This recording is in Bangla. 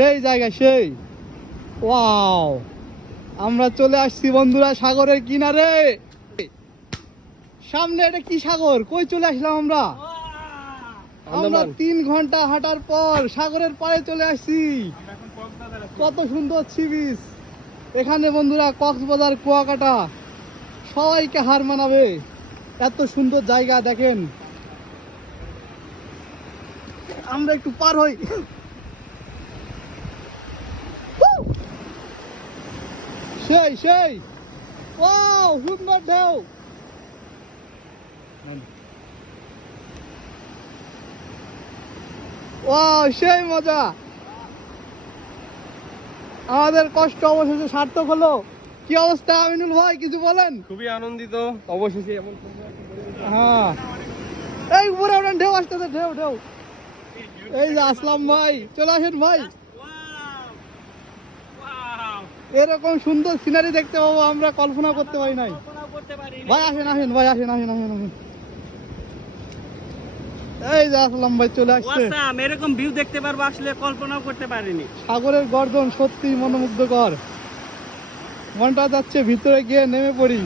সেই জায়গা সেই। ওয়াও, আমরা চলে আসছি বন্ধুরা সাগরের কিনারে। সামনে এটা কি সাগর, কই চলে আসলাম আমরা? আমরা 3 ঘন্টা হাঁটার পর সাগরের পাড়ে চলে আসছি। কত সুন্দর সি বিচ এখানে বন্ধুরা, কক্সবাজার কুয়াকাটা সবাইকে হার মানাবে, এত সুন্দর জায়গা দেখেন। আমরা একটু পার হই। সেই সেই, ও সুন্দর ঢেউ। ও সেই মজা, আমাদের কষ্ট অবশেষে সার্থক হলো। কি অবস্থা আমিনুল ভাই, কিছু বলেন? খুবই আনন্দিত অবশেষে এমন। হ্যাঁ, এই উপরে ওঠেন, ঢেউ আসতেছে, ঢেউ ঢেউ। এই যে আসলাম ভাই, চলে আসেন ভাই। এরকম সুন্দর সিনারি দেখতে পাবো আমরা কল্পনা করতে পারি নাই। ভাই আসেন আসেন, ভাই আসেন আসেন আসেন আসেন। এই যে আসলাম ভাই চলে আসছে। এরকম ভিউ দেখতে পারবো আসলে কল্পনাও করতে পারিনি। সাগরের গর্জন সত্যি মনোমুগ্ধকর, মনটা যাচ্ছে ভিতরে গিয়ে নেমে পড়ি।